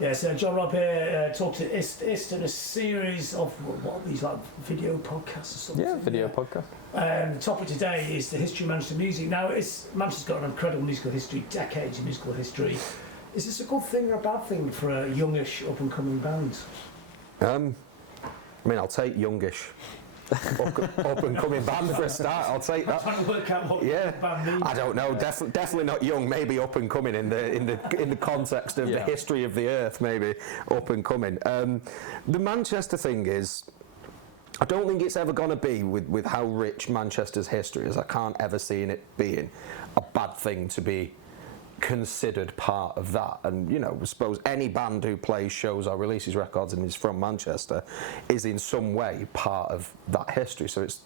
Yeah, so John Robb here talks to IST IST in a series of what are these, like video podcasts or something? Yeah, video podcast. The topic today is the history of Manchester music. Now, Manchester's got an incredible musical history, decades of musical history. Is this a good thing or a bad thing for a youngish, up-and-coming band? I mean, I'll take youngish. Up and coming band for a start. I'll take that. I'm trying to work out what band means. I don't know. Definitely not young. Maybe up and coming in the context of the history of the earth. Maybe up and coming. The Manchester thing is, I don't think it's ever going to be with how rich Manchester's history is. I can't ever see it being a bad thing to be considered part of that. And I suppose any band who plays shows or releases records and is from Manchester is in some way part of that history. So it's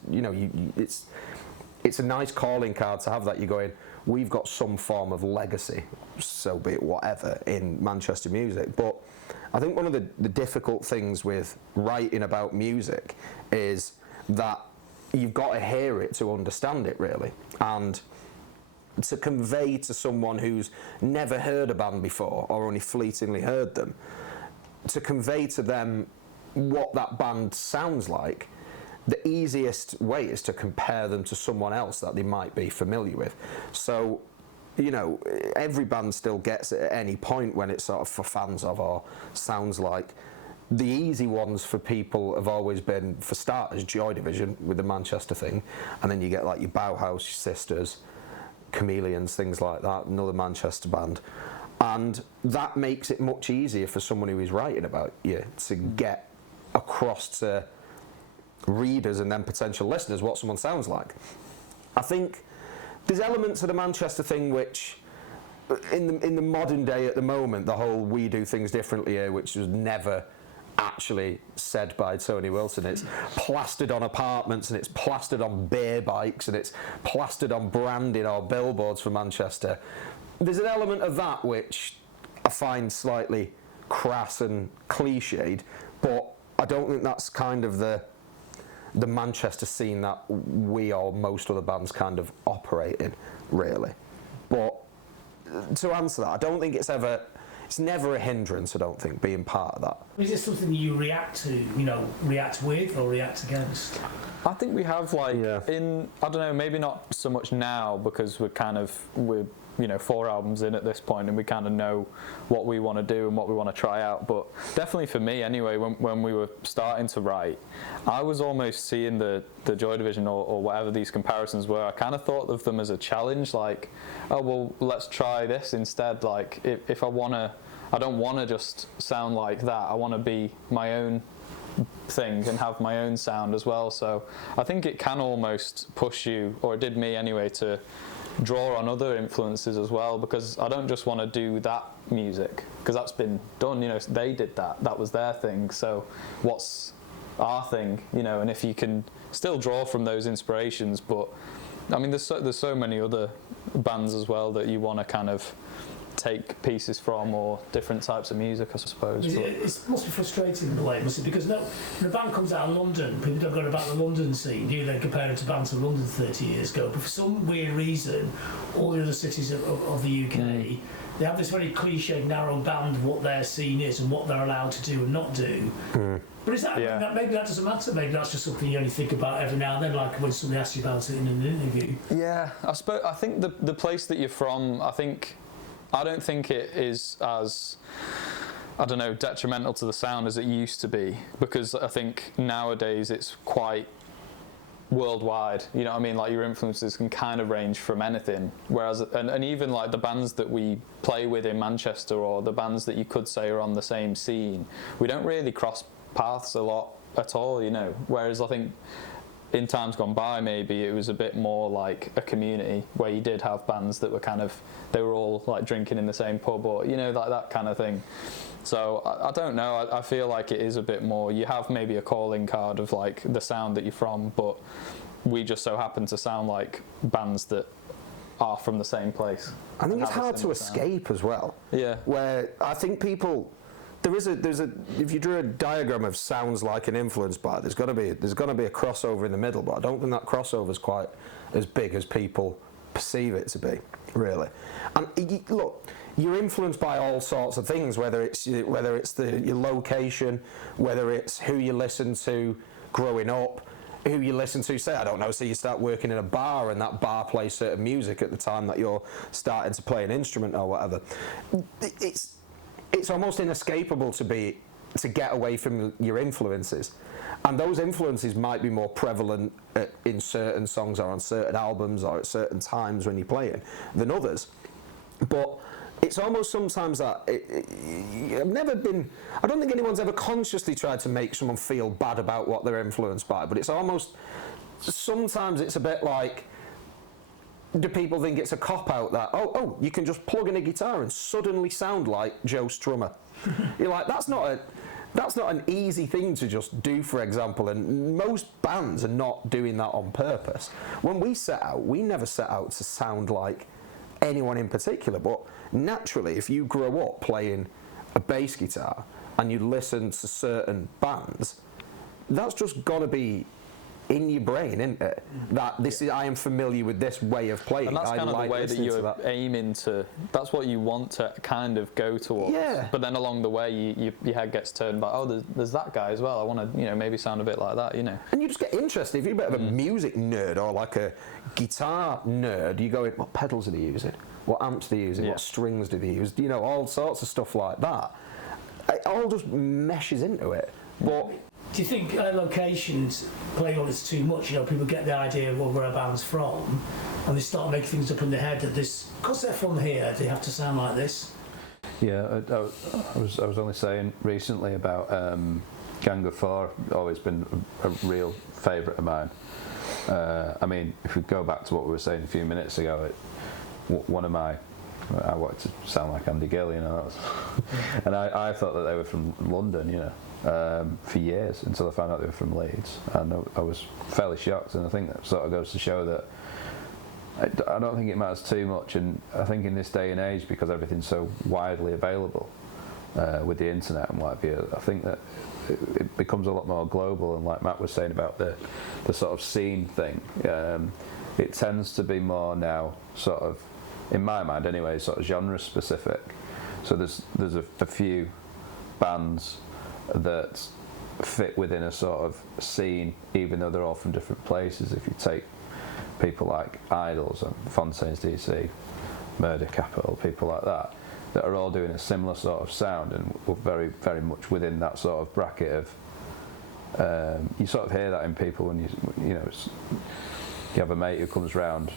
it's a nice calling card to have that. You're going, we've got some form of legacy, so be it whatever, in Manchester music. But I think one of the difficult things with writing about music is that you've got to hear it to understand it, really. And to convey to someone who's never heard a band before or only fleetingly heard them, to convey to them what that band sounds like, the easiest way is to compare them to someone else that they might be familiar with. So, every band still gets it at any point when it's sort of for fans of or sounds like. The easy ones for people have always been, for starters, Joy Division with the Manchester thing, and then you get like your Bauhaus, your Sisters, Chameleons, things like that, another Manchester band. And that makes it much easier for someone who is writing about you to get across to readers and then potential listeners what someone sounds like. I think there's elements of the Manchester thing which, in the modern day at the moment, the whole we do things differently here, which was never actually said by Tony Wilson. It's plastered on apartments and it's plastered on beer bikes and it's plastered on branding or billboards for Manchester. There's an element of that which I find slightly crass and cliched, but I don't think that's kind of the Manchester scene that we or most other bands kind of operate in, really. But to answer that, I don't think it's never a hindrance, I don't think, being part of that. Is this something you react to, react with or react against? I think we have, I don't know, maybe not so much now because we're 4 albums in at this point and we kind of know what we want to do and what we want to try out. But definitely for me anyway, when we were starting to write, I was almost seeing the Joy Division or whatever these comparisons were, I kind of thought of them as a challenge, like, oh well, let's try this instead. Like if I don't want to just sound like that, I want to be my own thing and have my own sound as well. So I think it can almost push you, or it did me anyway, to draw on other influences as well, because I don't just want to do that music because that's been done, they did that was their thing, so what's our thing, and if you can still draw from those inspirations. But I mean there's so many other bands as well that you want to kind of take pieces from, or different types of music, I suppose. It must be frustrating in a way, must it? Because when a band comes out of London, people don't go about the London scene. You then compare it to bands from London 30 years ago. But for some weird reason, all the other cities of the UK, they have this very cliched, narrow band of what their scene is and what they're allowed to do and not do. But is that, maybe that doesn't matter? Maybe that's just something you only think about every now and then, like when somebody asks you about it in an interview. Yeah, I think the place that you're from, I don't think it is as, detrimental to the sound as it used to be, because I think nowadays it's quite worldwide, like your influences can kind of range from anything, whereas, and even like the bands that we play with in Manchester, or the bands that you could say are on the same scene, we don't really cross paths a lot at all, whereas I think in times gone by, maybe it was a bit more like a community where you did have bands that were they were all like drinking in the same pub, or like that kind of thing. So I don't know, I feel like it is a bit more, you have maybe a calling card of like the sound that you're from, but we just so happen to sound like bands that are from the same place. I think it's hard to escape as well. Yeah. Where I think people, there's a if you drew a diagram of sounds like an influence by, there's gonna be a crossover in the middle, but I don't think that crossover is quite as big as people perceive it to be, really. And look, you're influenced by all sorts of things, whether it's your location, whether it's who you listen to growing up, who you listen to, say, I don't know, so you start working in a bar and that bar plays certain music at the time that you're starting to play an instrument or whatever. It's almost inescapable to get away from your influences. And those influences might be more prevalent in certain songs or on certain albums or at certain times when you're playing than others. But it's almost sometimes that I don't think anyone's ever consciously tried to make someone feel bad about what they're influenced by, but it's almost, sometimes it's a bit like, do people think it's a cop-out that, oh, you can just plug in a guitar and suddenly sound like Joe Strummer? You're like, that's not an easy thing to just do, for example, and most bands are not doing that on purpose. When we set out, we never set out to sound like anyone in particular, but naturally, if you grow up playing a bass guitar and you listen to certain bands, that's just got to be in your brain, isn't it? That this is, I am familiar with this way of playing. And that's kind of the way that you're aiming to, that's what you want to kind of go towards. Yeah. But then along the way, your head gets turned by, oh, there's that guy as well. I want to, maybe sound a bit like that, And you just get interested. If you're a bit of a music nerd or like a guitar nerd, you go, what pedals are they using? What amps are they using? What strings do they use? All sorts of stuff like that. It all just meshes into it. But do you think locations play on this too much? People get the idea of where a band's from, and they start making things up in their head that because they're from here, they have to sound like this. Yeah, I was only saying recently about Gang of Four. Always been a real favourite of mine. I mean, if we go back to what we were saying a few minutes ago, one of my, I wanted to sound like Andy Gill, that was, and I thought that they were from London, for years until I found out they were from Leeds, and I was fairly shocked. And I think that sort of goes to show that I don't think it matters too much, and I think in this day and age, because everything's so widely available with the internet and what have you, I think that it becomes a lot more global. And like Matt was saying about the sort of scene thing, it tends to be more now sort of, in my mind anyway, sort of genre specific. So there's a few bands that fit within a sort of scene, even though they're all from different places. If you take people like Idols and Fontaine's DC, Murder Capital, people like that are all doing a similar sort of sound, and we're very, very much within that sort of bracket of. You sort of hear that in people when you have a mate who comes round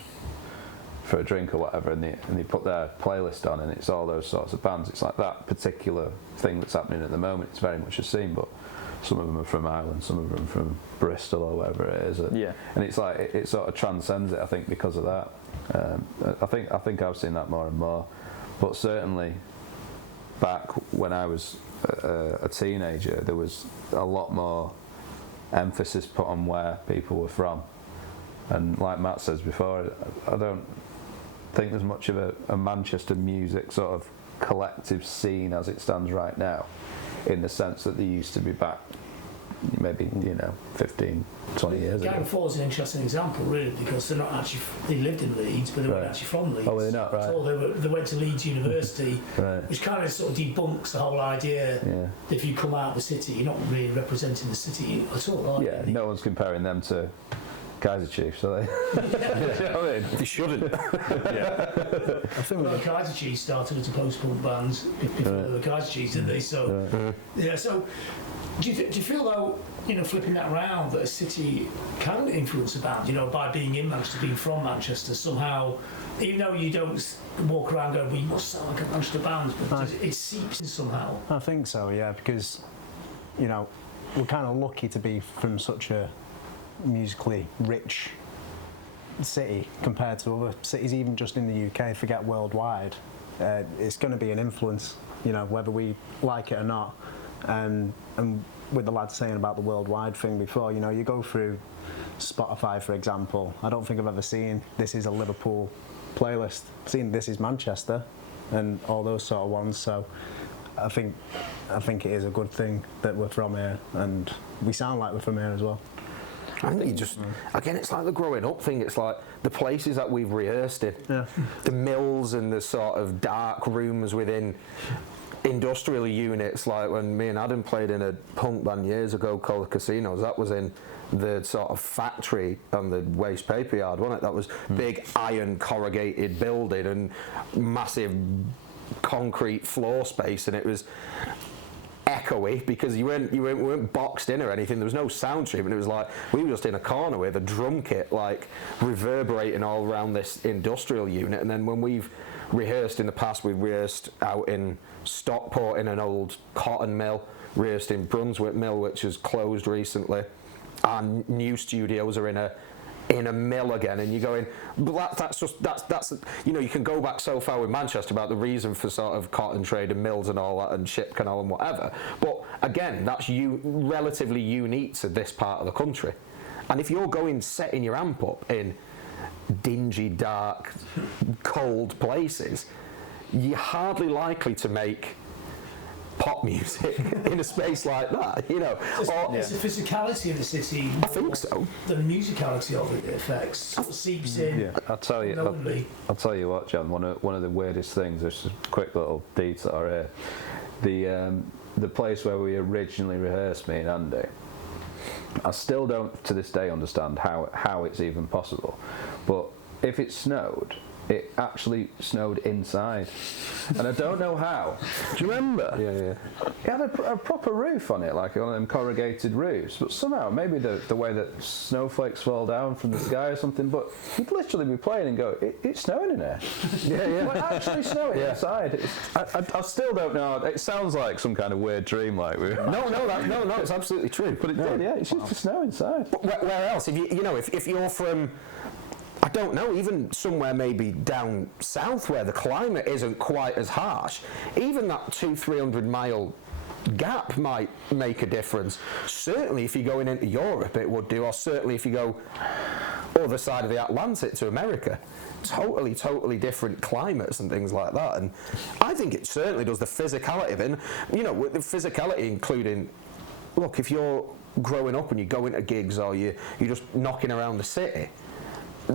for a drink or whatever, and they put their playlist on, and it's all those sorts of bands. It's like that particular thing that's happening at the moment. It's very much a scene, but some of them are from Ireland, some of them from Bristol or whatever it is. And it's like it sort of transcends it, I think, because of that. I think I've seen that more and more. But certainly, back when I was a teenager, there was a lot more emphasis put on where people were from. And like Matt says before, I don't think there's much of a Manchester music sort of collective scene as it stands right now, in the sense that there used to be back maybe 15, 20 years ago. Gang of Four is an interesting example, really, because they're not actually, they lived in Leeds, but they weren't actually from Leeds. Oh, they're not, right. So they went to Leeds University, right. Which kind of sort of debunks the whole idea that if you come out of the city, you're not really representing the city at all, are you? Yeah, no one's comparing them to Kaiser Chiefs, are they? You know what I mean? they shouldn't. I think Kaiser Chiefs started as a post-punk band before they were Kaiser Chiefs, didn't they? So, so do you feel though, flipping that around, that a city can influence a band, by being in Manchester, being from Manchester, somehow, even though you don't walk around going, we must sound like a Manchester band, but it seeps in somehow? I think so, yeah, because, we're kind of lucky to be from such a musically rich city compared to other cities, even just in the UK, forget worldwide. It's going to be an influence, whether we like it or not. And with the lads saying about the worldwide thing before, you go through Spotify, for example. I don't think I've ever seen this is a Liverpool playlist. I've seen this is Manchester and all those sort of ones. So I think it is a good thing that we're from here, and we sound like we're from here as well. I think you just, again, it's like the growing up thing. It's like the places that we've rehearsed in, the mills and the sort of dark rooms within industrial units. Like when me and Adam played in a punk band years ago called the Casinos, that was in the sort of factory on the waste paper yard, wasn't it? That was big iron corrugated building and massive concrete floor space, and it was echoey because you weren't boxed in or anything. There was no sound treatment. It was like we were just in a corner with a drum kit like reverberating all around this industrial unit. And then when we've rehearsed in the past, we've rehearsed out in Stockport in an old cotton mill, rehearsed in Brunswick Mill, which has closed recently, and new studios are in a mill again, and you're going, but that's you know, you can go back so far with Manchester about the reason for sort of cotton trade and mills and all that and ship canal and whatever, but again, that's relatively unique to this part of the country. And if you're setting your amp up in dingy, dark, cold places, you're hardly likely to make pop music in a space like that, you know. It's the physicality of the city. I think so. The musicality of it affects, sort of seeps in. Yeah, I'll tell you what, John. One of the weirdest things. There's a quick little detour here. The place where we originally rehearsed, me and Andy, I still don't to this day understand how it's even possible. But if it snowed, it actually snowed inside, and I don't know how. Do you remember? Yeah. It had a proper roof on it, like one of them corrugated roofs, but somehow, maybe the way that snowflakes fall down from the sky or something, but you'd literally be playing and go, it's snowing in here. Yeah. Like, actually snowing inside. I still don't know. It sounds like some kind of weird dream, like we. No, it's absolutely true. But it did, yeah. It's just snow inside. But where else? If if you're from, I don't know, even somewhere maybe down south where the climate isn't quite as harsh, even that 200-300 mile gap might make a difference. Certainly if you're going into Europe it would do, or certainly if you go other side of the Atlantic to America. Totally different climates and things like that. And I think it certainly does the physicality of it. And, you know, with the physicality including, look, if you're growing up and you go into gigs or you're just knocking around the city,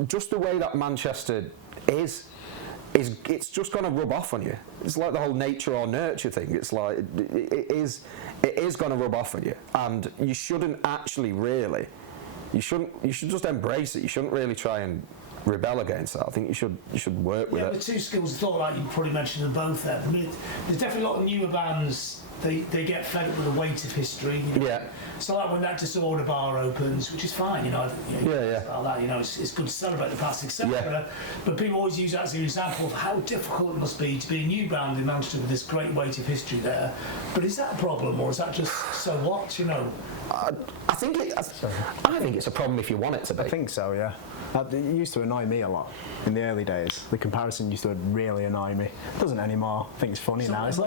just the way that Manchester is it's just going to rub off on you. It's like the whole nature or nurture thing. It's like it is going to rub off on you, and you shouldn't actually really. You should just embrace it. You shouldn't really try and rebel against that. I think you should work with it. Yeah, the two skills, I thought like you probably mentioned them both there. I mean, there's definitely a lot of newer bands. They get fed up with the weight of history. You know? Yeah. So like when that Disorder bar opens, which is fine, you know. About that, you know, it's good to celebrate the past, etc. Yeah. But people always use that as an example of how difficult it must be to be a new band in Manchester with this great weight of history there. But is that a problem, or is that just so what? You know. I think it's a problem if you want it to be. I think so, yeah. It used to annoy me a lot in the early days. The comparison used to really annoy me. It doesn't anymore. I think it's funny now. It's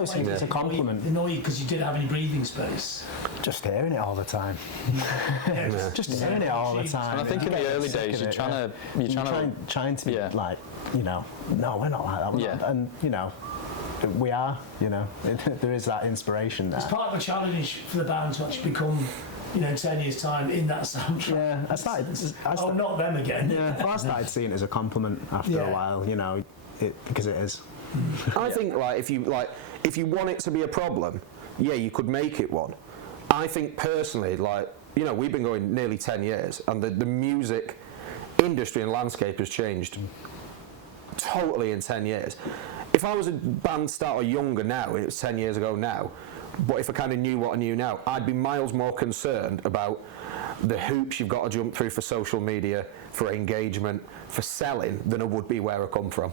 a compliment. Annoy you because you didn't have any breathing space. Just hearing it all the time. Just hearing it all the time. And I think in the early days you're trying to be like, you know, no, we're not like that. And you know, we are. You know, there is that inspiration there. It's part of a challenge for the band to actually become, you know, 10 years' time in that soundtrack. Yeah, I started, not them again. Yeah, well, I started seeing it as a compliment after a while, you know, because it is. I think if you want it to be a problem, yeah, you could make it one. I think personally, you know, we've been going nearly 10 years, and the music industry and landscape has changed totally in 10 years. If I was a band starter younger now, it was 10 years ago now, but if I kind of knew what I knew now, I'd be miles more concerned about the hoops you've got to jump through for social media, for engagement, for selling, than I would be where I come from.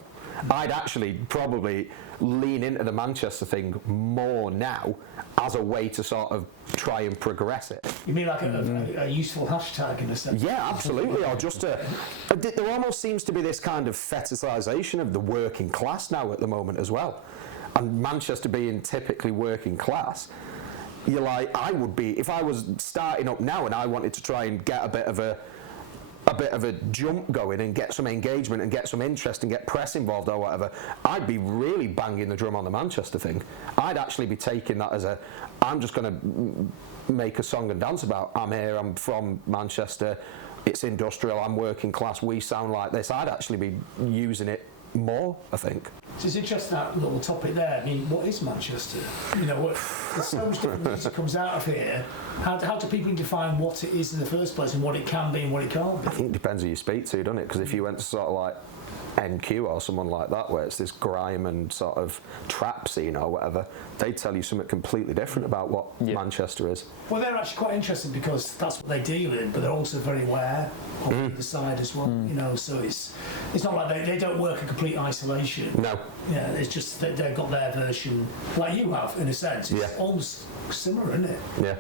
I'd actually probably lean into the Manchester thing more now as a way to sort of try and progress it. You mean like a useful hashtag in a sense? Yeah, absolutely. Or just there almost seems to be this kind of fetishisation of the working class now at the moment as well. And Manchester being typically working class, you're like, I would be, if I was starting up now and I wanted to try and get a bit of a a bit of a jump going and get some engagement and get some interest and get press involved or whatever, I'd be really banging the drum on the Manchester thing. I'd actually be taking that as I'm just going to make a song and dance about, I'm here, I'm from Manchester, it's industrial, I'm working class, we sound like this. I'd actually be using it more, I think. So it's interesting, that little topic there. I mean, what is Manchester? You know, there's so much different music comes out of here. How do people define what it is in the first place and what it can be and what it can't be? I think it depends who you speak to, doesn't it? Because if you went to sort of like NQ or someone like that, where it's this grime and sort of trap scene or whatever, they'd tell you something completely different about what Manchester is. Well, they're actually quite interesting because that's what they deal in, but they're also very aware of the side as well. You know, so it's not like they don't work in complete isolation. No. Yeah, it's just that they've got their version, like you have, in a sense. It's almost similar, isn't it? Yeah.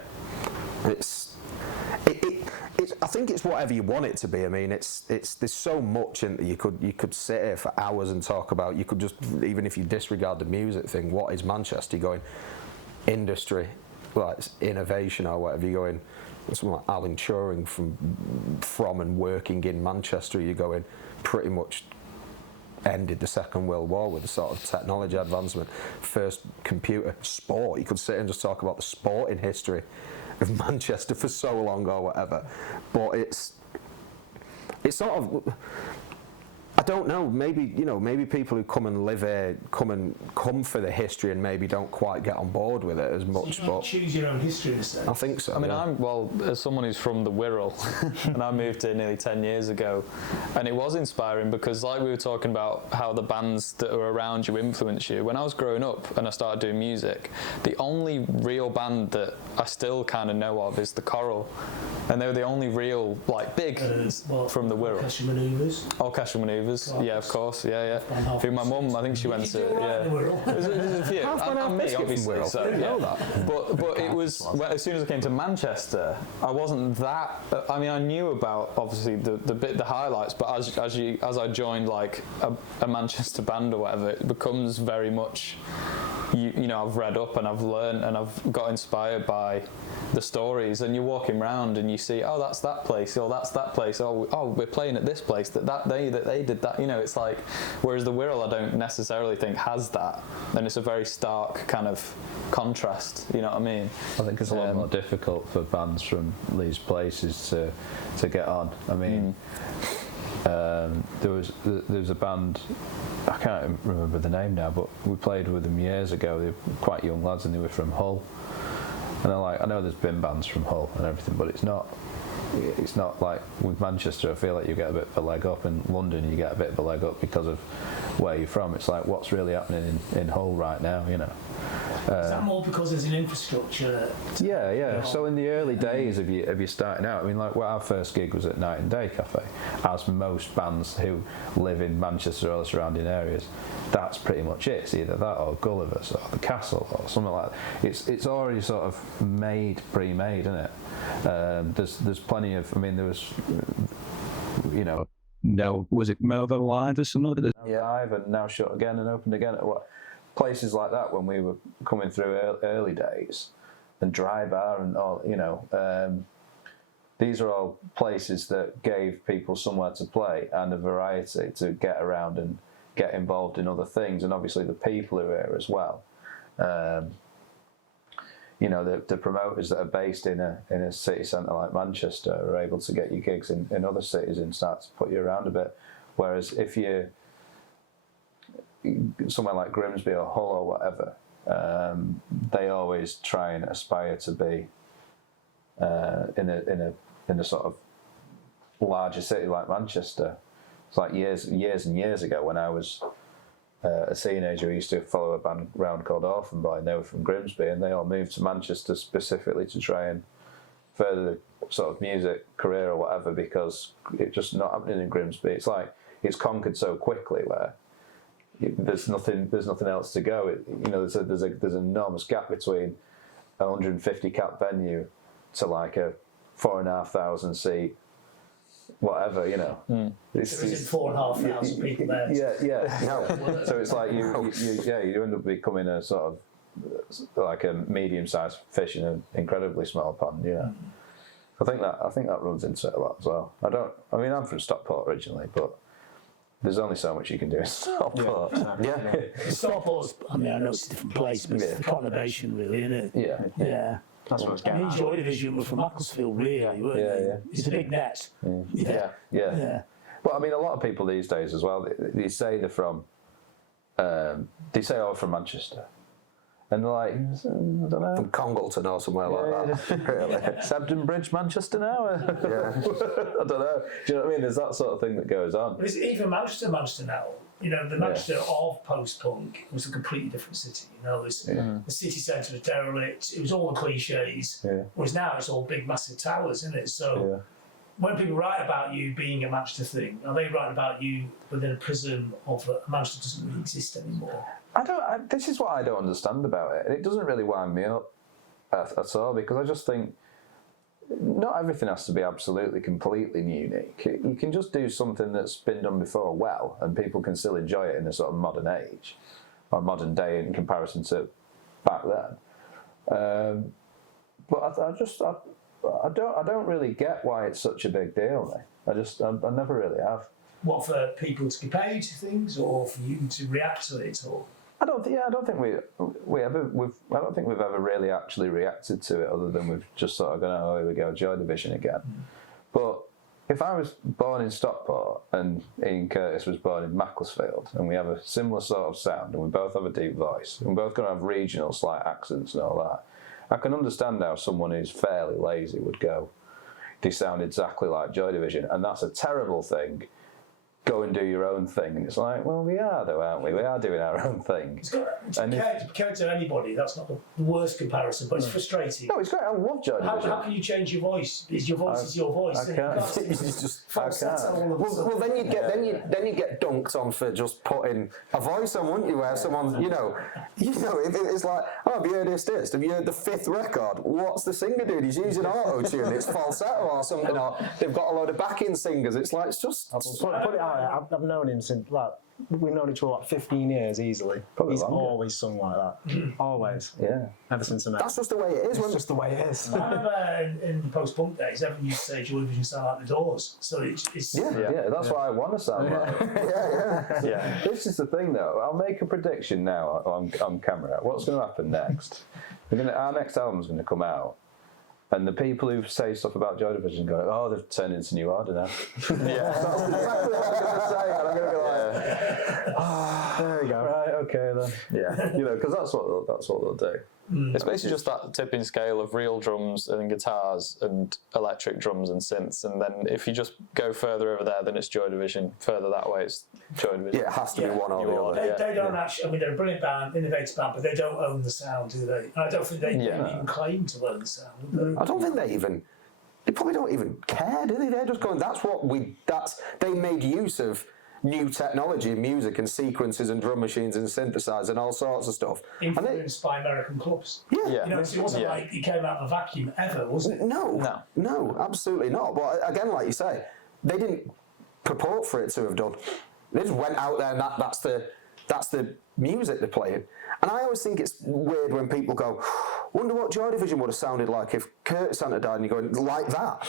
I think it's whatever you want it to be. I mean, there's so much in that you could sit here for hours and talk about. You could just, even if you disregard the music thing, what is Manchester? You're going industry, like innovation or whatever. You're going someone like Alan Turing from and working in Manchester. You're going pretty much ended the Second World War with the sort of technology advancement, first computer, sport. You could sit and just talk about the sporting history of Manchester for so long or whatever, but it's sort of, I don't know, maybe people who come and live here come for the history and maybe don't quite get on board with it as much. So you but choose your own history in a sense. I think so. I mean, as someone who's from the Wirral, and I moved here nearly 10 years ago, and it was inspiring because, like we were talking about how the bands that are around you influence you. When I was growing up and I started doing music, the only real band that I still kind of know of is the Coral, and they were the only real big from the Wirral. Orchestral Manoeuvres. Orchestral Manoeuvres, yeah, of course, yeah. Who my mum, I think she went to, There's a few. And me, obviously. So, But it was, as soon as I came to Manchester, I wasn't that. I mean, I knew about obviously the highlights, but as I joined like a Manchester band or whatever, it becomes very much. You know, I've read up and I've learned and I've got inspired by the stories, and you're walking around and you see, oh, that's that place, or that's that place, oh, we're playing at this place, that they did that, you know. It's like, whereas the Wirral I don't necessarily think has that, and it's a very stark kind of contrast, you know what I mean? I think it's a lot more difficult for bands from these places to get on. I mean, there was a band, I can't remember the name now, but we played with them years ago. They were quite young lads and they were from Hull. And I know there's been bands from Hull and everything, but it's not like with Manchester. I feel like you get a bit of a leg up. In London you get a bit of a leg up because of where you're from. It's like, what's really happening in Hull right now, you know. Is that more because there's an infrastructure? Yeah. So in the early days of you starting out, I mean, like, our first gig was at Night and Day Cafe, as most bands who live in Manchester or the surrounding areas, that's pretty much it. It's either that or Gulliver's or the Castle or something like that. It's already sort of pre-made, isn't it? There's plenty of, I mean, there was, you know. No, was it Melville Live or something? Yeah, I've and now shut again and opened again. Places like that when we were coming through early days, and Dry Bar and all, you know, these are all places that gave people somewhere to play and a variety to get around and get involved in other things, and obviously the people who are here as well. You know, the promoters that are based in a city centre like Manchester are able to get you gigs in other cities and start to put you around a bit. Whereas if you somewhere like Grimsby or Hull or whatever, they always try and aspire to be in a sort of larger city like Manchester. It's like years and years ago when I was a teenager, I used to follow a band round called Orphan Boy, and they were from Grimsby, and they all moved to Manchester specifically to try and further the sort of music career or whatever, because it's just not happening in Grimsby. It's like it's conquered so quickly where there's nothing else to go. You know, there's an enormous gap between a 150 cap venue to like a 4,500 seat whatever, you know. There isn't 4,500 people there. Yeah. No. So it's like you end up becoming a sort of like a medium-sized fish in an incredibly small pond, you know. I think that runs into it a lot as well. I mean, I'm from Stockport originally, but there's only so much you can do in Stockport. Yeah. Stockport's, I mean, I know it's a different place, but it's the conurbation, really, isn't it? Yeah. Yeah. That's what it's I getting mean, at. Joy Division were from Macclesfield, really, weren't Yeah, they? yeah. It's a big net. Yeah. But I mean, a lot of people these days as well, they say they're from, they say, oh, from Manchester. And they're like, I don't know. From Congleton or somewhere like that. Really. Sebden Bridge, Manchester now? Yeah. I don't know. Do you know what I mean? There's that sort of thing that goes on. But it's even Manchester now. You know, the Manchester of post-punk was a completely different city. You know, the city centre was derelict. It was all the cliches. Yeah. Whereas now it's all big, massive towers, isn't it? So when people write about you being a Manchester thing, are they writing about you within a prism of Manchester doesn't really exist anymore? This is what I don't understand about it. It doesn't really wind me up at all, because I just think not everything has to be absolutely, completely unique. You can just do something that's been done before well, and people can still enjoy it in a sort of modern age, or modern day in comparison to back then. But I don't really get why it's such a big deal, mate. I never really have. What, for people to be paid to things, or for you to react to it, or? I don't think we've ever really actually reacted to it, other than we've just sort of gone, oh, here we go, Joy Division again. But if I was born in Stockport and Ian Curtis was born in Macclesfield, and we have a similar sort of sound, and we both have a deep voice, and we're both going to have regional slight accents and all that, I can understand how someone who's fairly lazy would go, they sound exactly like Joy Division, and that's a terrible thing. Go and do your own thing. And it's like, well, we are though, aren't we? We are doing our own thing. Compared to anybody, that's not the worst comparison, but it's frustrating. No, it's great. I love Joy Division. How can you change your voice? Your voice is your voice. I can't. Well, then you get dunked on for just putting a voice on, wouldn't you? Where someone, you know, if it's like, oh, have you heard IST IST? Have you heard the 5th record? What's the singer doing? He's using auto-tune. It's falsetto or something. Or they've got a load of backing singers. It's like, it's just... Put it out. I've known him since, like, we've known each other like 15 years easily. Probably He's longer. always sung like that. Always. Yeah. Ever since I met That's just the way it is. It's just the way it is. I remember in post-punk days, everyone used to say Joy Division sound like the Doors. So it's Yeah, that's what I want to sound like. Yeah. This is the thing, though. I'll make a prediction now on camera. What's going to happen next? Our next album's going to come out, and the people who say stuff about Joy Division go, oh, they've turned into New Order now. That's exactly what I'm going to say, and I'm going to be like, there you go. Right, okay then. Yeah, because that's what they'll do. It's basically just that tipping scale of real drums and guitars and electric drums and synths, and then if you just go further over there, then it's Joy Division. Further that way, it's Joy Division. Yeah, it has to be one or the other. They don't actually, I mean, they're a brilliant band, innovative band, but they don't own the sound, do they? And I don't think they even claim to own the sound. I don't think they probably don't even care, do they? They're just going, they made use of new technology in music and sequences and drum machines and synthesizers and all sorts of stuff. Influenced by American clubs. Yeah. You know, it wasn't like it came out of a vacuum ever, was it? No, absolutely not. But again, like you say, they didn't purport for it to have done. They just went out there and that's the music they're playing. And I always think it's weird when people go, wonder what Joy Division would have sounded like if Curtis hadn't died, and you're going, like that?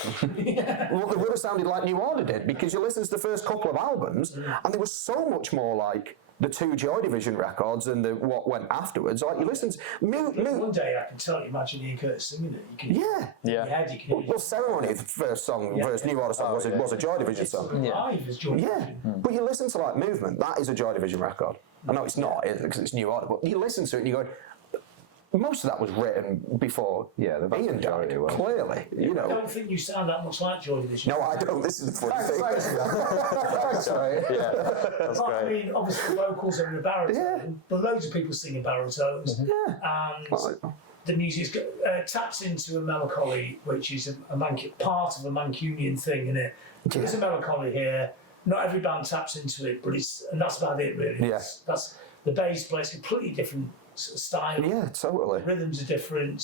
Well, they would have sounded like New Order did, because you listen to the first couple of albums, and they were so much more like the 2 Joy Division records than what went afterwards. Like, you listen to... One day I can totally imagine Ian Curtis singing it. In your head, you can Well, Ceremony, the first New Order song, was a Joy Division song. Live as Joy Division. But you listen to, like, Movement, that is a Joy Division record. I know it's not, because it's New Order, but you listen to it and you go, most of that was written before Ian died, clearly. You know. I don't think you sound that much like Joy Division. No, I don't. This is the funny thing. Thanks, sorry. Yeah, that's great. great. I mean, obviously the vocals are in a baritone, but loads of people sing in baritones. And the music taps into a melancholy, which is part of a Mancunian thing, isn't it? There's a melancholy here. Not every band taps into it, but and that's about it, really. Yeah. That's the bass plays completely different sort of style. Yeah, totally. Rhythms are different.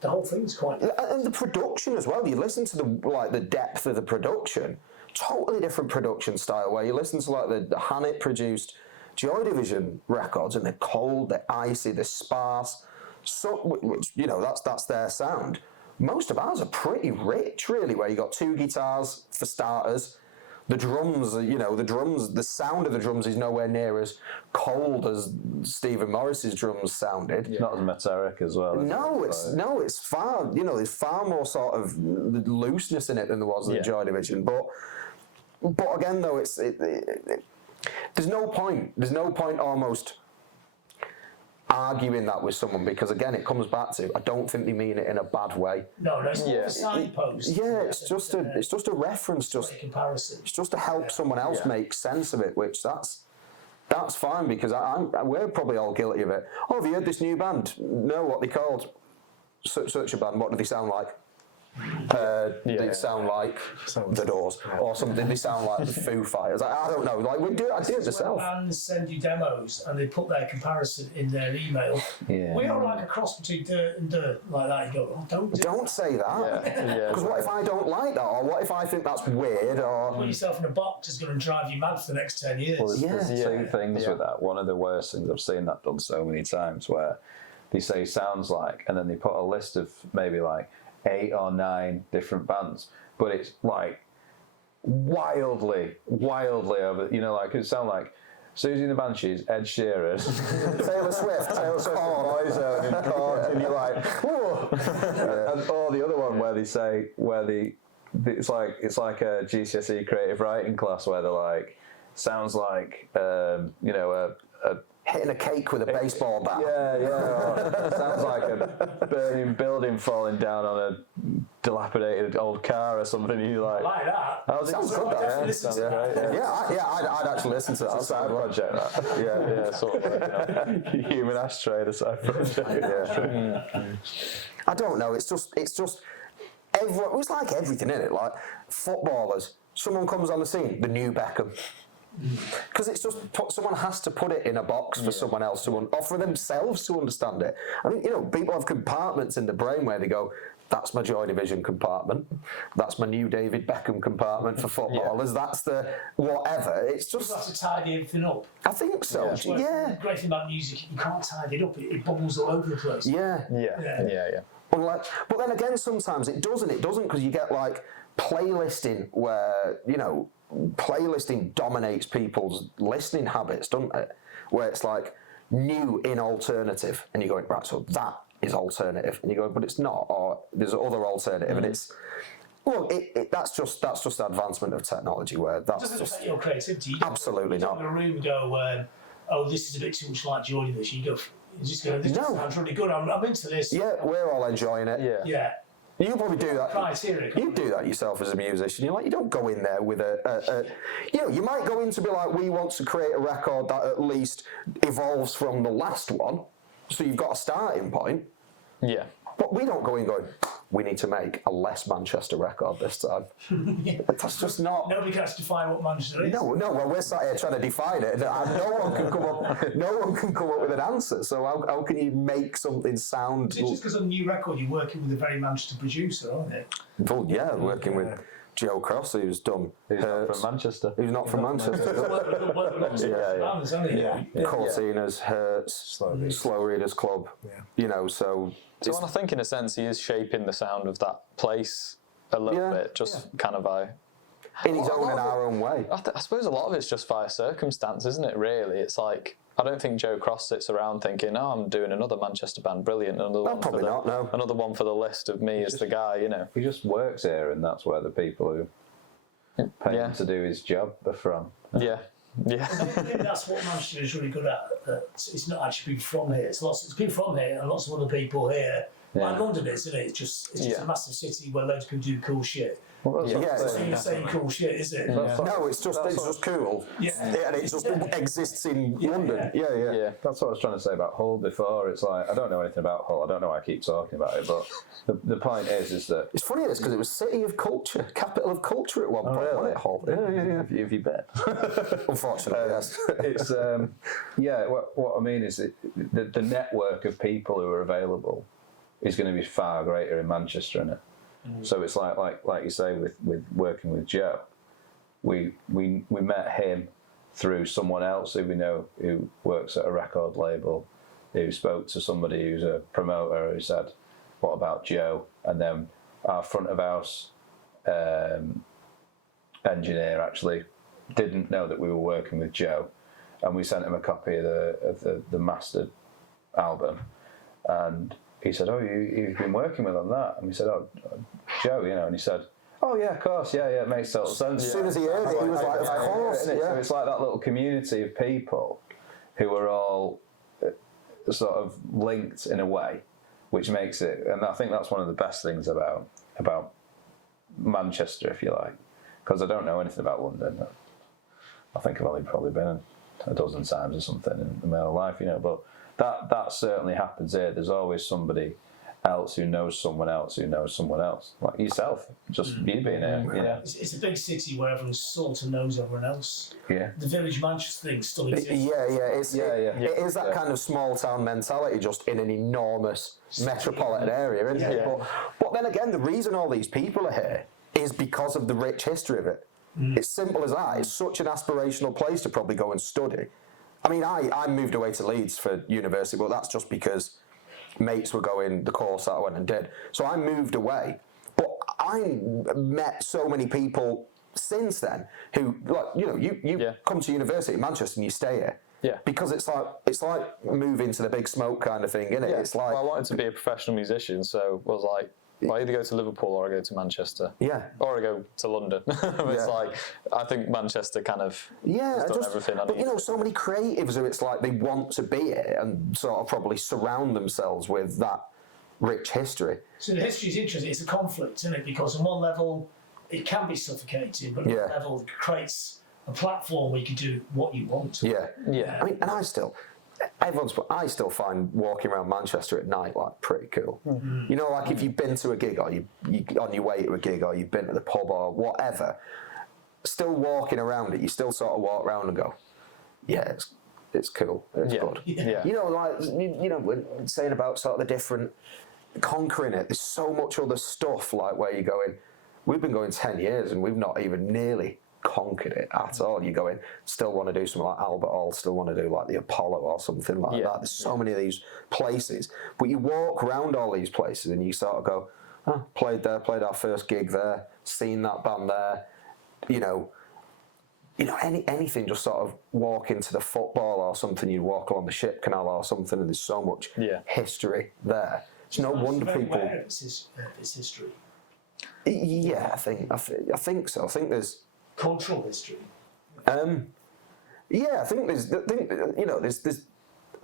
The whole thing's quite. And the production as well. You listen to the depth of the production. Totally different production style. Where you listen to the Hannett produced Joy Division records, and they're cold, they're icy, they're sparse. So, which that's their sound. most of ours are pretty rich, really, where you got 2 guitars for starters. The drums, the sound of the drums is nowhere near as cold as Stephen Morris's drums sounded. It's not as metallic as well. It's far, there's far more sort of looseness in it than there was in the Joy Division. But again, though, there's no point almost arguing that with someone, because again, it comes back to, I don't think they mean it in a bad way. No, it's not a signpost. It's just a reference, a comparison. It's just to help someone else make sense of it, which that's fine, because we're probably all guilty of it. Oh, have you heard this new band? No, what they called? Such a band. What do they sound like? They sound like The Doors or something. They sound like the Foo Fighters. I don't know. Like I do it myself. When bands send you demos and they put their comparison in their email, we are like a cross between dirt and dirt, like that. You go, oh, don't say that. Because what if I don't like that, or what if I think that's weird, or put yourself in a box is going to drive you mad for the next 10 years. Well, there's 2 things with that. One of the worst things I've seen that done so many times, where they say sounds like, and then they put a list of maybe like 8 or 9 different bands, but it's like wildly over. Like it sound like Susie and the Banshees, Ed Sheeran, Taylor Swift, Boyzone, and Korn, and you're like, whoa. And or the other one where it's like a GCSE creative writing class where they're like, sounds like a hitting a cake with a baseball bat. Yeah. Sounds like a burning building falling down on a dilapidated old car or something. You like that? Sounds good. I'd actually listen to that. It's a side project. That. Sort of like, human ashtray, the side project. I don't know. It's just. It's like everything in it. Like footballers. Someone comes on the scene, the new Beckham. Because it's just someone has to put it in a box for someone else to or for themselves to understand it. I think people have compartments in the brain where they go, that's my Joy Division compartment, that's my new David Beckham compartment for footballers, that's the whatever. It's just you have to tidy everything up. I think so. The great thing about music, you can't tidy it up. It bubbles all over the place. Yeah. But then again, sometimes it doesn't because you get like playlisting where playlisting dominates people's listening habits, doesn't it? Where it's like new in alternative, and you're going, right, so that is alternative, and you go, but it's not, or there's other alternative, and it's that's just the advancement of technology where that's doesn't just affect your creativity. Absolutely not. In a room and go, oh, this is a bit too much like Joy Division. You just go, this sounds really good. I'm into this. Yeah, we're all enjoying it. Yeah. You probably do that. Criteria. You do that yourself as a musician. You don't go in there with you might go in to be like, we want to create a record that at least evolves from the last one, so you've got a starting point. Yeah. But we don't go in going, we need to make a less Manchester record this time. That's just not. Nobody can define what Manchester is. No. Well, we're sat here trying to define it. No one can come up with an answer. So how can you make something sound? It's just because on a new record you're working with a very Manchester producer, aren't you? Well, yeah, working with Joe Cross, who's done. Who's not from Manchester? Who's not from Manchester? Cortinas, Hertz, Slow Readers Club. Yeah. So I think in a sense he is shaping the sound of that place a little bit, just kind of by in his own and our own way. I suppose a lot of it's just via circumstance, isn't it? Really, it's like I don't think Joe Cross sits around thinking, "Oh, I'm doing another Manchester band, brilliant." Another one for the list of me as the guy, He just works here, and that's where the people who pay him to do his job are from. Yeah. Maybe that's what Manchester is really good at. It's not actually people from here. It's people from here and lots of other people here. Like London is, isn't it? It's just a massive city where loads of people do cool shit. Well, it's saying cool shit, is it? No, it's just cool. Yeah, and it just exists in London. Yeah. That's what I was trying to say about Hull before. It's like I don't know anything about Hull. I don't know why I keep talking about it, but the point is that it's funny because it was city of culture, capital of culture at one point. Really? Wasn't it, Hull? Yeah. If you bet. Unfortunately, yes. It's What I mean is the network of people who are available is going to be far greater in Manchester, isn't it? So it's like you say with working with Joe, we met him through someone else who we know who works at a record label, who spoke to somebody who's a promoter who said, what about Joe? And then our front of house engineer actually didn't know that we were working with Joe, and we sent him a copy of the mastered album, and he said, "Oh, you've been working with on that?" And we said, "Oh, Joe, you know," and he said, "Oh yeah, of course, yeah, it makes total sense." As soon as he heard it, he was like, "Of course." So it's like that little community of people who are all sort of linked in a way, which makes it, and I think that's one of the best things about Manchester, if you like, because I don't know anything about London. I think I've only probably been a dozen times or something in my whole life, you know, but that certainly happens here. There's always somebody else who knows someone else who knows someone else, like yourself, just you being here, you know. It's a big city where everyone sort of knows everyone else. Yeah. The village Manchester thing still exists. It is that kind of small town mentality, just in an enormous metropolitan area, isn't it? But then again, the reason all these people are here is because of the rich history of it. It's simple as that. It's such an aspirational place to probably go and study. I mean, I moved away to Leeds for university, but that's just because mates were going the course that I went and did. So I moved away. But I met so many people since then who, like, you know, you come to university in Manchester and you stay here. Yeah. Because it's like moving to the big smoke kind of thing, isn't it? Yeah. It's like, well, I wanted to be a professional musician, so I was like, well, I either go to Liverpool or I go to Manchester. Yeah. Or I go to London. It's like, I think Manchester kind of has done everything I need. But you know, so many creatives who it's like they want to be here and sort of probably surround themselves with that rich history. So the history is interesting. It's a conflict, isn't it? Because on one level, it can be suffocating, but on another level, it creates a platform where you can do what you want. Yeah. Yeah. I mean, and I still find walking around Manchester at night like pretty cool. You know, like if you've been to a gig or you on your way to a gig or you've been to the pub or whatever, still walking around it, you still sort of walk around and go, yeah, it's cool, it's good. Yeah. You know, like you know, we're saying about sort of the different conquering it. There's so much other stuff like where you're going. We've been going 10 years and we've not even nearly conquered it at all. You go in, still want to do something like Albert Hall, still want to do like the Apollo or something like that. There's so many of these places, but you walk around all these places and you sort of go, oh, played our first gig there, seen that band there, you know, anything, just sort of walk into the football or something, you walk along the Ship Canal or something, and there's so much history there. It's no wonder people. It's history. Yeah, I think so. I think there's Cultural history. Yeah, I think there's I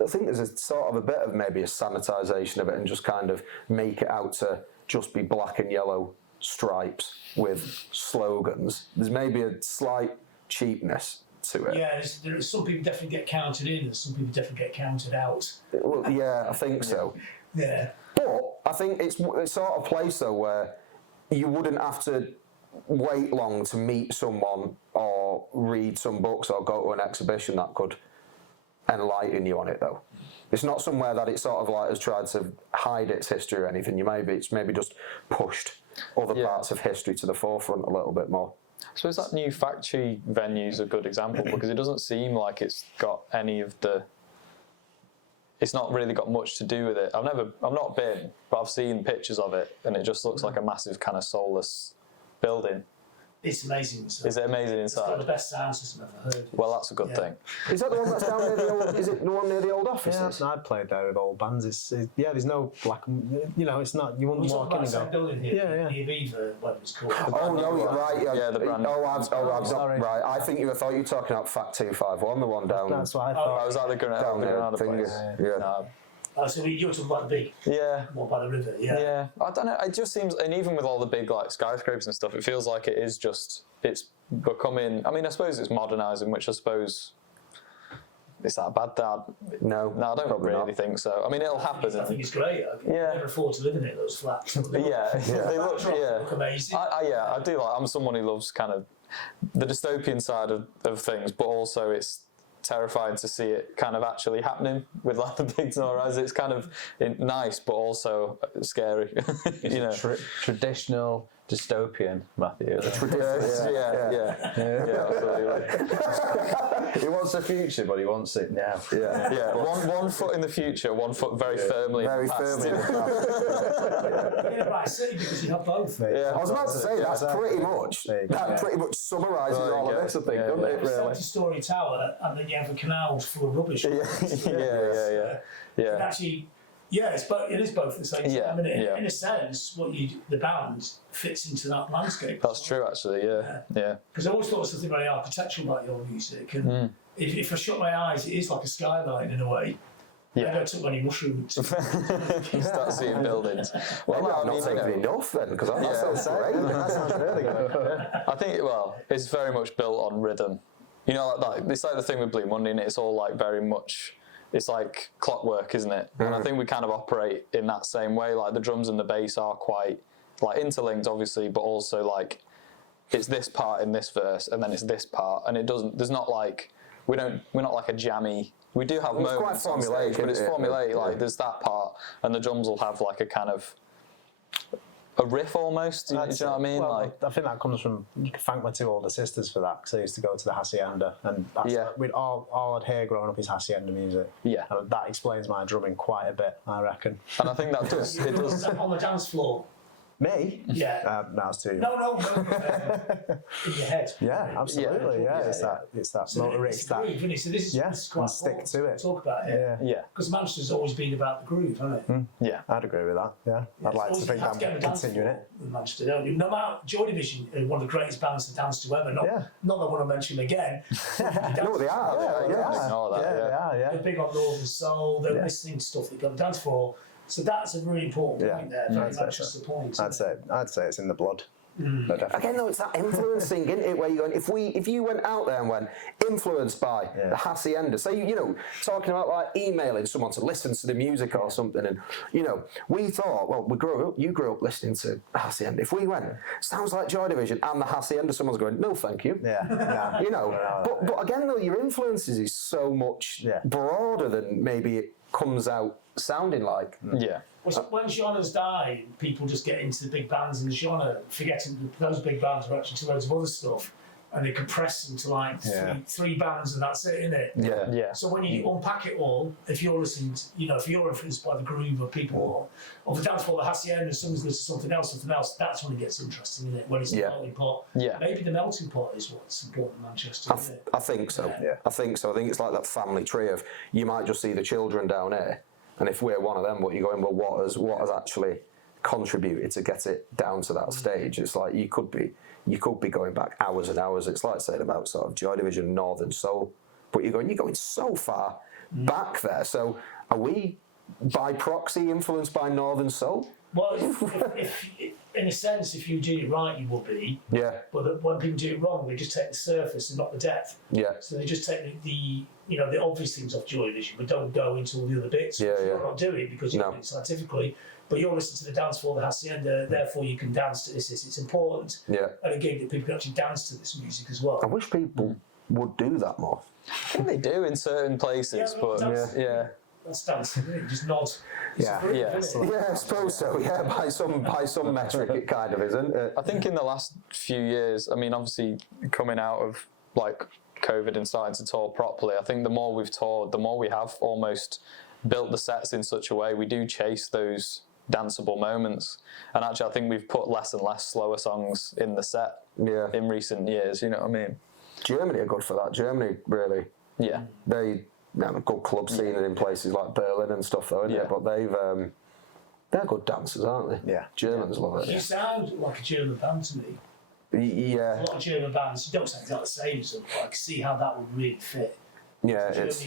think there's a sort of a bit of maybe a sanitisation of it and just kind of make it out to just be black and yellow stripes with slogans. There's maybe a slight cheapness to it. Yeah, there's some people definitely get counted in and some people definitely get counted out. Well, yeah, I think so. Yeah. But I think it's sort of place though where you wouldn't have to wait long to meet someone or read some books or go to an exhibition that could enlighten you on it though. It's not somewhere that it sort of like has tried to hide its history or anything. It's maybe just pushed other parts of history to the forefront a little bit more. So is that new factory venue's a good example, because it doesn't seem like it's got any of the. It's not really got much to do with it. I've not been, but I've seen pictures of it, and it just looks like a massive kind of soulless building. It's amazing inside. Is it amazing It's got the inside? best sound system I've ever heard. Well, that's a good thing. Is that the one that's down near the old? Is it the one near the old offices? Yeah, I've played there with old bands. There's no black. You know, it's not. You wouldn't We're walk talking in about and the go. same building here. Yeah. The Aviva, whatever it's called. Oh no, you're right. Yeah, the brand new. sorry. Right. I thought you were talking about Fact 251, the one down. That's what I I thought. was at the down there. Granada Thing place. is, yeah. No. So you're talking about the big one by the river, Yeah, I don't know. It just seems, and even with all the big like skyscrapers and stuff, it feels like it is just. It's becoming. I mean, I suppose it's modernising, which I suppose. Is that a bad dad? No, I don't probably really not. think so. I mean, it'll happen. I think it's great. I could never afford to live in it, those flats. Yeah, they look. Yeah, look amazing. I do like. I'm someone who loves kind of the dystopian side of things, but also it's terrifying to see it kind of actually happening with like the big high-rise. It's kind of nice, but also scary. You know, Traditional dystopian, Matthew. Yeah, absolutely. He wants the future, but he wants it now. Yeah. One foot in the future, one foot very firmly. Very in the past. firmly in the past. right city because you have both. I was about to say that's pretty much pretty much summarises all of this, I think, doesn't it? Really. 70-story tower, and then you have a canal full of rubbish. And actually, it is both at the same time. I mean, in a sense, the band fits into that landscape. That's true, actually. Yeah. Because I always thought something very architectural about your music, and if I shut my eyes, it is like a skyline in a way. I don't took any mushrooms. Start seeing buildings. Well, I'm not taking enough then, because that sounds great. That sounds really good. I think, it's very much built on rhythm. You know, like it's like the thing with Blue Monday, and it's all like very much. It's like clockwork, isn't it? And I think we kind of operate in that same way. Like the drums and the bass are quite like interlinked, obviously, but also like it's this part in this verse, and then it's this part, and it doesn't. There's not like we're not like a jammy. We do have moments on stage, but it's formulaic. Like there's that part, and the drums will have like a kind of a riff almost. Do you know what I mean? Well, I think that comes from. You can thank my two older sisters for that, because I used to go to the hacienda, and that's we'd all I'd hear growing up is hacienda music. Yeah, and that explains my drumming quite a bit, I reckon. And I think that does. It does on the dance floor. Me? Yeah. No, it's too. No. In your head. Yeah, absolutely. Yeah, it's that motor it's the groove, isn't it? So this is quite stick to it. Talk about it. Yeah. Because Manchester's always been about the groove, hasn't it? Yeah. I'd agree with that. Yeah. I'd like to think I'm continuing it. In Manchester, don't you? No matter Joy Division, one of the greatest bands to dance to ever. Not that I want to mention them again. No, they are. They're big on Northern Soul. They're listening to stuff they've got to dance for. So that's a really important point there. Very Manchester point. I'd say it's in the blood. Again, though, it's that influence thing, isn't it? Where you're going, if you went out there and went influenced by the hacienda, say talking about like emailing someone to listen to the music or something, and we thought, well, you grew up listening to hacienda. If we went, sounds like Joy Division and the hacienda, someone's going, no, thank you. But again, though, your influences is so much broader than maybe it comes out sounding like. Well, when genres die, people just get into the big bands in the genre, forgetting that those big bands are actually to loads of other stuff, and they compress them to like three bands, and that's it, innit? Yeah. So when you unpack it all, if you're listening to, if you're influenced by the groove of people, or the dance floor, the hacienda, someone's listening to something else, that's when it gets interesting, isn't it? When it's the melting pot. Yeah. Maybe the melting pot is what's important in Manchester, isn't it? I think so. Yeah. I think so. I think it's like that family tree of, you might just see the children down here, and if we're one of them, what you're going, well, what has actually contributed to get it down to that stage? It's like you could be going back hours and hours. It's like saying about sort of Joy Division, Northern Soul, but you're going so far back there. So are we by proxy influenced by Northern Soul? Well, if in a sense, if you do it right, you will be. Yeah. But when people do it wrong, they just take the surface and not the depth. Yeah. So they just take the obvious things off Joy Division, but don't go into all the other bits. You're not doing it because you're doing it scientifically. But you're listening to the dance floor, the hacienda, therefore you can dance to this. It's important. Yeah. And again, that people can actually dance to this music as well. I wish people would do that more. I think they do in certain places, but That's dancing, isn't it? Just nod. Yeah, I suppose so. Yeah, by some metric, it kind of isn't. I think in the last few years, I mean, obviously coming out of like COVID and starting to tour properly, I think the more we've toured, the more we have almost built the sets in such a way we do chase those danceable moments. And actually, I think we've put less and less slower songs in the set in recent years. You know what I mean? Germany are good for that. Germany really. Yeah. They have a good club scene in places like Berlin and stuff, though, isn't it? But they're good dancers, aren't they? Yeah. Germans love it. You sound like a German band to me. Yeah. A lot of German bands, you don't sound exactly the same as them, but I can see how that would really fit. Yeah, it's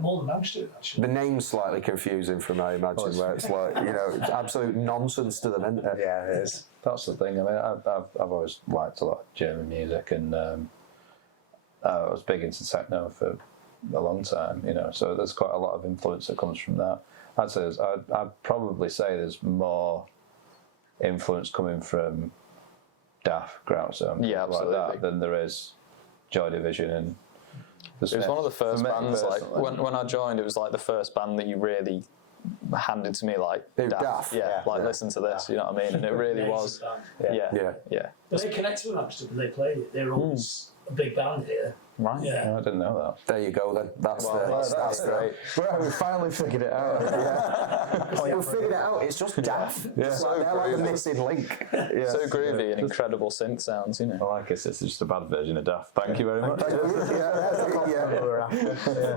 more than Manchester, actually. the name's slightly confusing for me, I imagine, where it's like it's absolute nonsense to them, isn't it? Yeah, it is. That's the thing. I mean, I've always liked a lot of German music, and I was big into techno for a long time. So there's quite a lot of influence that comes from that. I'd probably say there's more influence coming from Daft, Groundzone, like that, than there is Joy Division and. It was one of the first bands. Like when I joined, it was like the first band that you really handed to me, like Daft. Listen to this. You know what I mean? And it really was. Yeah. But they connected with Manchester when they played it. They were always a big band here. Right. Yeah. Oh, I didn't know that. There you go then. That's That's great. Right, we finally figured it out. We figured it out. It's just daft. It's like, they're like the missing link. Yeah. So groovy and incredible synth sounds, you know. I like it. It's just a bad version of Daft. Thank you very much.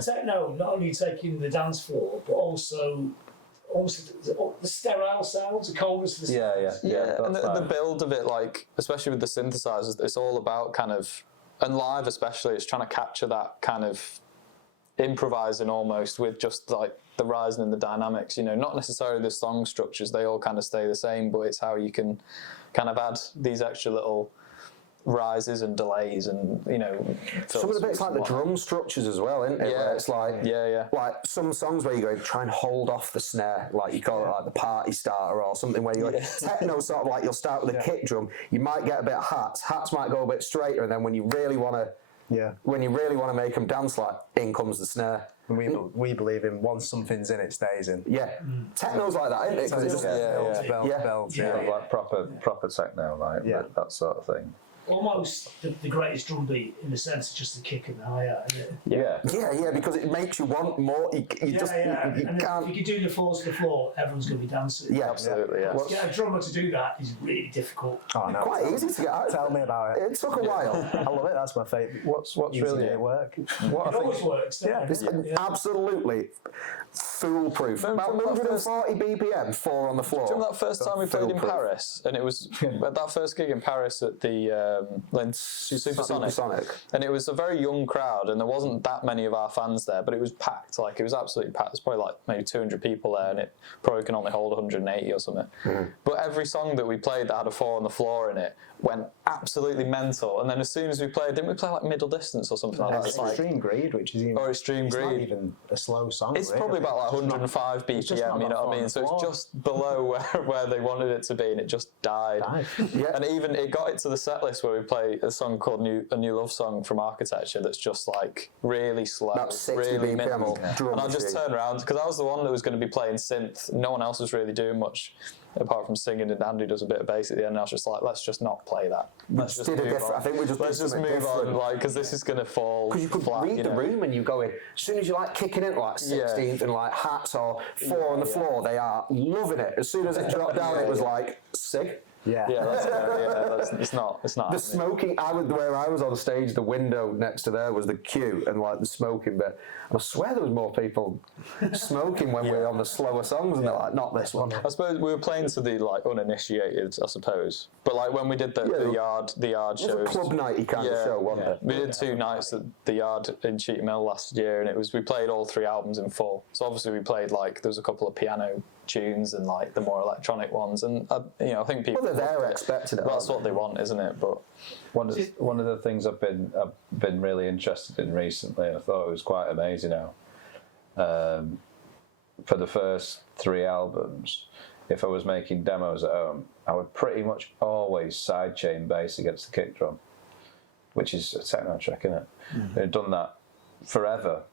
Techno not only taking the dance floor, but also the sterile sounds, the coldness of the sounds. Yeah, and the build of it, like, especially with the synthesizers, it's all about kind of, and live especially, it's trying to capture that kind of improvising almost with just like the rising in the dynamics, you know, not necessarily the song structures, they all kind of stay the same, but it's how you can kind of add these extra little rises and delays and, you know, some of the bits like the drum structures as well, isn't it? Yeah. Where it's like, like some songs where you go try and hold off the snare, like you call it like the party starter or something where you techno sort of like you'll start with a kick drum, you might get a bit of hats might go a bit straighter, and then when you really want to make them dance, like in comes the snare. We believe in once something's in, it stays in. Yeah, techno's like that, isn't it? 'Cause it just Bells. Like proper techno, like that sort of thing. Almost the greatest drum beat in the sense of just the kick and the hi-hat, isn't it? Yeah, because it makes you want more. You And can't. if you do the fours to the floor, everyone's going to be dancing. Yeah, absolutely. Yeah. To get a drummer to do that is really difficult. Oh, no. Quite easy to get out. Tell me about it. It took a while. I love it. That's my favourite. What's Easy really at work. what It always works. It's absolutely foolproof. About 140 BPM, 4 on the floor. Do you remember that first time we played in Paris? And it was at that first gig in Paris at the Supersonic. And it was a very young crowd, and there wasn't that many of our fans there, but it was packed. Like, it was absolutely packed. There's probably like maybe 200 people there, and it probably can only hold 180 or something. But every song that we played that had a 4 on the floor in it went absolutely mental. And then as soon as we played, didn't we play like Middle Distance or something like that? It's Extreme Greed, which is even, Extreme Greed. Not even a slow song. It's probably about like 105 BPM, you know what I mean? So it's just below where they wanted it to be, and it just died. And even it got it to the set list where we play a song called A New Love Song from Architecture that's just like really slow, really minimal. And I just turned around, because I was the one that was going to be playing synth. No one else was really doing much apart from singing, and Andy does a bit of bass at the end, and I was just like, let's just not play that. Let's just move on. I think we just let's just move on, like, because this is going to fall because you could flat, read the room and you go in. As soon as you like kicking into like 16th and like hats or 4 on the floor, they are loving it. As soon as it dropped down, it was like sick. It's not. The smoking. Where I was on stage, the window next to there was the queue and like the smoking bit. And I swear there was more people smoking when we were on the slower songs, and they're like, not this one. I suppose we were playing to the like uninitiated, I suppose. But like when we did the yard shows, it was a club nighty kind of show, wasn't it? We did 2 nights at the Yard in Cheetham Mill last year, and we played all 3 albums in full. So obviously we played like there was a couple of piano tunes and like the more electronic ones, and I think people. Well, they're expecting it. That's what they want, isn't it? But one of the things I've been really interested in recently, I thought it was quite amazing now. For the first 3 albums, if I was making demos at home, I would pretty much always sidechain bass against the kick drum, which is a techno track, isn't it? They've done that forever,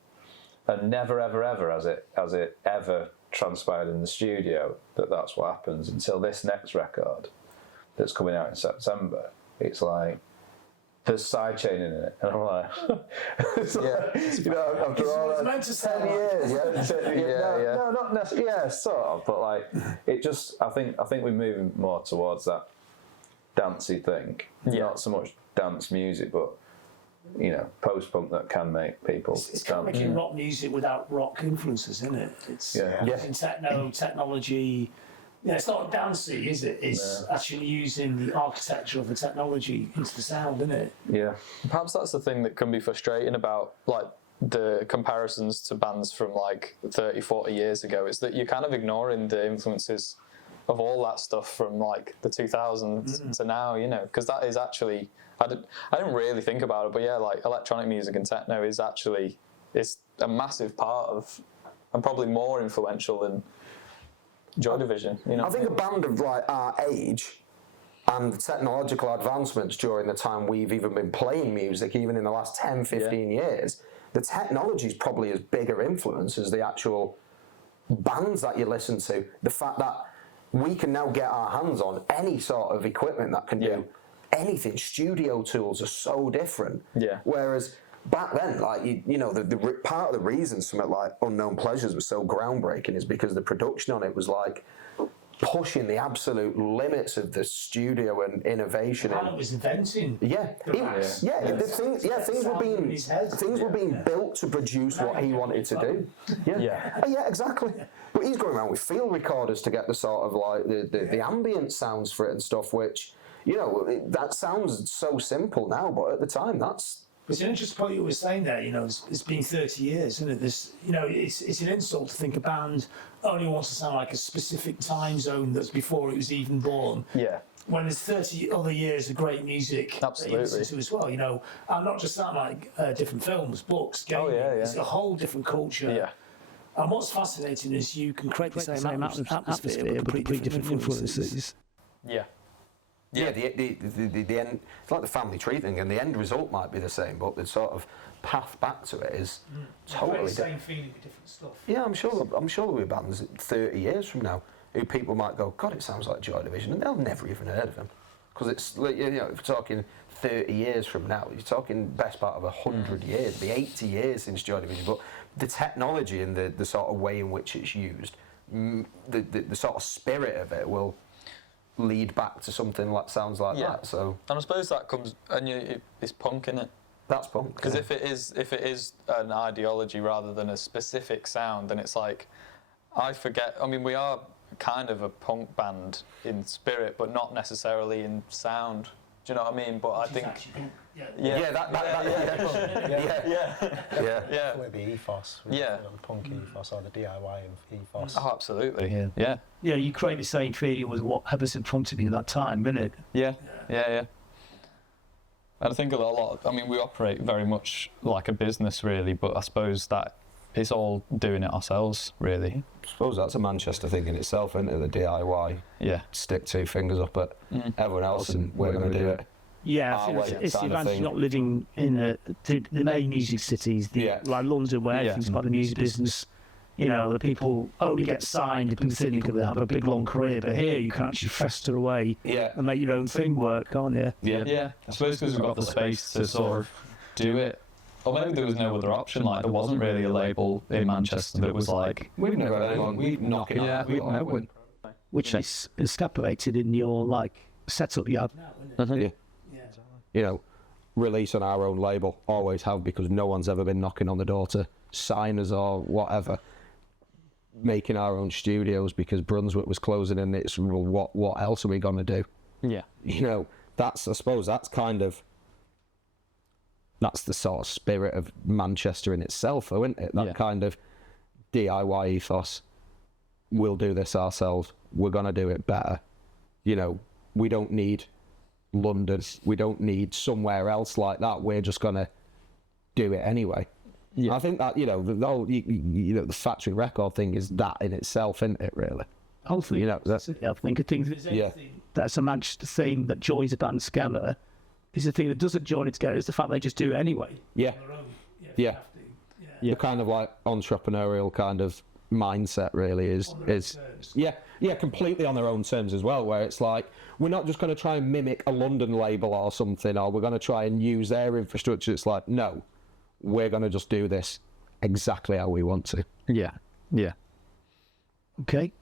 and never ever has it ever transpired in the studio that's what happens until this next record that's coming out in September. It's like there's sidechaining in it, and I'm like, you know, after all that 10 years, no, not necessarily, sort of, but like it just, I think we're moving more towards that dancey thing, not so much dance music, but you know, post-punk that can make people It's kind of making rock music without rock influences, isn't it? It's using techno, technology. Yeah, it's not dancey, is it? It's actually using the architecture of the technology into the sound, isn't it? Yeah. Perhaps that's the thing that can be frustrating about like the comparisons to bands from like 30, 40 years ago, is that you're kind of ignoring the influences of all that stuff from like the 2000s to now, you know, because that is actually, I didn't really think about it, but yeah, like electronic music and techno is a massive part of, and probably more influential than Joy Division, you know. I think a band of like our age and the technological advancements during the time we've even been playing music, even in the last 10, 15 years, the technology is probably as bigger influence as the actual bands that you listen to. The fact that we can now get our hands on any sort of equipment that can do anything. Studio tools are so different. Yeah. Whereas back then, like you know, the part of the reason something like Unknown Pleasures was so groundbreaking is because the production on it was like pushing the absolute limits of the studio and innovation. Alan was inventing. Things were being built to produce what he wanted to do. Yeah, exactly. But he's going around with field recorders to get the sort of like the ambient sounds for it and stuff, which, you know, that sounds so simple now, but at the time It's an interesting point you were saying there. You know, it's been 30 years, isn't it? You know, it's an insult to think a band only wants to sound like a specific time zone that's before it was even born. Yeah. When there's 30 other years of great music that you listen to as well. You know, and not just that, like different films, books, gaming. It's a whole different culture. Yeah. And what's fascinating is you can create the same atmosphere but completely different influences. Yeah. Yeah, the end. It's like the family tree thing, and the end result might be the same, but the sort of path back to it is totally different. Same feeling with different stuff. Yeah, I'm sure there'll be bands 30 years from now who people might go, God, it sounds like Joy Division, and they'll never even heard of them, because it's like, you know, if we're talking 30 years from now, you're talking best part of 100 years, it'll be 80 years since Joy Division, but the technology and the sort of way in which it's used, the sort of spirit of it will lead back to something that sounds like that. So, and I suppose that comes, and it's punk, innit? That's punk. Because if it is an ideology rather than a specific sound, then it's like, I forget. I mean, we are kind of a punk band in spirit, but not necessarily in sound. Do you know what I mean? But I think. Maybe ethos. Yeah. Punk ethos or the DIY ethos. Oh, absolutely. Yeah. Yeah, you create the same feeling with whatever's in front of you at that time, isn't it? Yeah. And I think a lot. I mean, we operate very much like a business, really, but I suppose that it's all doing it ourselves, really. I suppose that's a Manchester thing in itself, isn't it? The DIY. Yeah. Stick two fingers up at everyone else, and we're going to do it. Yeah, I think it's the advantage of not living in the main music cities, like London, where everything's about the music business. You know, the people only get signed if people think they have a big long career, but here you can actually fester away and make your own thing work, can't you? Yeah. I suppose because we've got the space to sort of do it. Or maybe there was no other option, like there wasn't really a label in Manchester that was like... We've never had anyone, we'd knock it out. Which is escapulated in your, like, setup you have now, isn't it? You know, release on our own label, always have, because no one's ever been knocking on the door to sign us or whatever. Making our own studios because Brunswick was closing, and it's, well, what else are we going to do? Yeah. You know, I suppose that's the sort of spirit of Manchester in itself, though, isn't it? That kind of DIY ethos. We'll do this ourselves. We're going to do it better. You know, we don't need London. We don't need somewhere else like that. We're just going to do it anyway. Yeah. I think that, you know, the whole, you know, the factory record thing is that in itself, isn't it, really? Hopefully, you know, that's I think a thing that's a Manchester thing that joins a band together is the thing that doesn't join it together is the fact they just do it anyway. Yeah. The kind of like entrepreneurial kind of mindset really is completely on their own terms as well, where it's like we're not just going to try and mimic a London label or something, or we're going to try and use their infrastructure. It's like, no, we're going to just do this exactly how we want to. Yeah. Okay.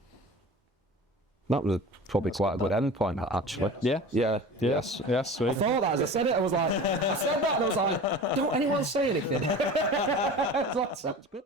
That was probably quite a good end point, actually. Yes. Sweet. I thought that as I said it, I was like, don't anyone say anything. Sounds good.